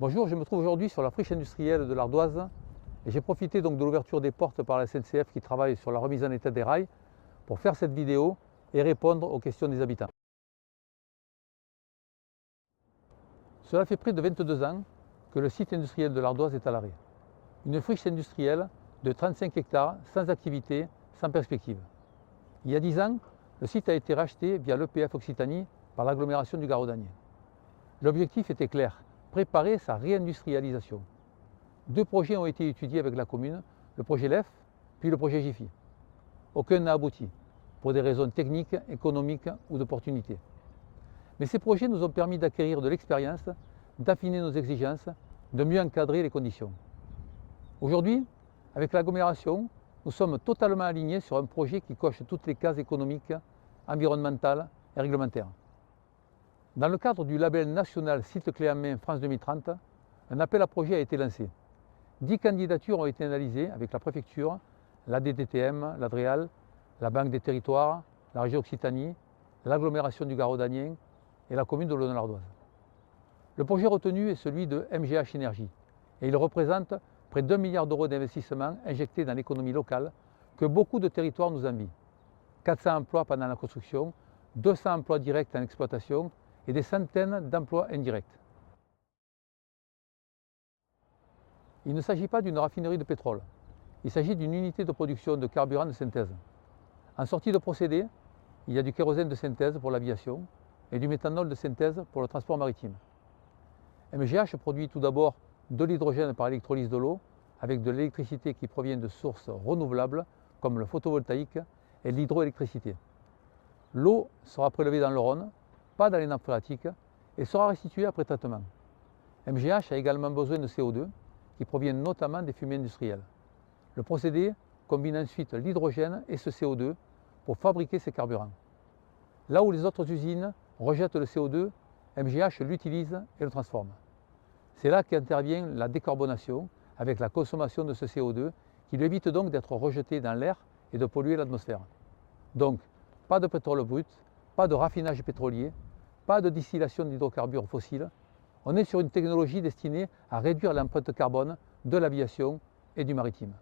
Bonjour, je me trouve aujourd'hui sur la friche industrielle de l'Ardoise et j'ai profité donc de l'ouverture des portes par la SNCF qui travaille sur la remise en état des rails pour faire cette vidéo et répondre aux questions des habitants. Cela fait près de 22 ans que le site industriel de l'Ardoise est à l'arrêt. Une friche industrielle de 35 hectares sans activité, sans perspective. Il y a 10 ans, le site a été racheté via l'EPF Occitanie par l'agglomération du Garaudagnen. L'objectif était clair, préparer sa réindustrialisation. Deux projets ont été étudiés avec la commune, le projet LEF puis le projet Jiffy. Aucun n'a abouti, pour des raisons techniques, économiques ou d'opportunité. Mais ces projets nous ont permis d'acquérir de l'expérience, d'affiner nos exigences, de mieux encadrer les conditions. Aujourd'hui, avec l'agglomération, nous sommes totalement alignés sur un projet qui coche toutes les cases économiques, environnementales et réglementaires. Dans le cadre du label national Site clé en main France 2030, un appel à projet a été lancé. 10 candidatures ont été analysées avec la préfecture, la DDTM, l'Adréal, la Banque des territoires, la région Occitanie, l'agglomération du Garaudagnen et la commune de Launay-l'Ardoise. Le projet retenu est celui de MGH Énergie et il représente près d'1 milliard d'euros d'investissement injectés dans l'économie locale que beaucoup de territoires nous envient. 400 emplois pendant la construction, 200 emplois directs en exploitation et des centaines d'emplois indirects. Il ne s'agit pas d'une raffinerie de pétrole, il s'agit d'une unité de production de carburant de synthèse. En sortie de procédé, il y a du kérosène de synthèse pour l'aviation et du méthanol de synthèse pour le transport maritime. MGH produit tout d'abord de l'hydrogène par électrolyse de l'eau avec de l'électricité qui provient de sources renouvelables comme le photovoltaïque et l'hydroélectricité. L'eau sera prélevée dans le Rhône, pas dans les nappes phréatiques, et sera restituée après traitement. MGH a également besoin de CO2 qui provient notamment des fumées industrielles. Le procédé combine ensuite l'hydrogène et ce CO2 pour fabriquer ces carburants. Là où les autres usines rejettent le CO2, MGH l'utilise et le transforme. C'est là qu'intervient la décarbonation avec la consommation de ce CO2 qui lui évite donc d'être rejeté dans l'air et de polluer l'atmosphère. Donc, pas de pétrole brut, pas de raffinage pétrolier, pas de distillation d'hydrocarbures fossiles. On est sur une technologie destinée à réduire l'empreinte carbone de l'aviation et du maritime.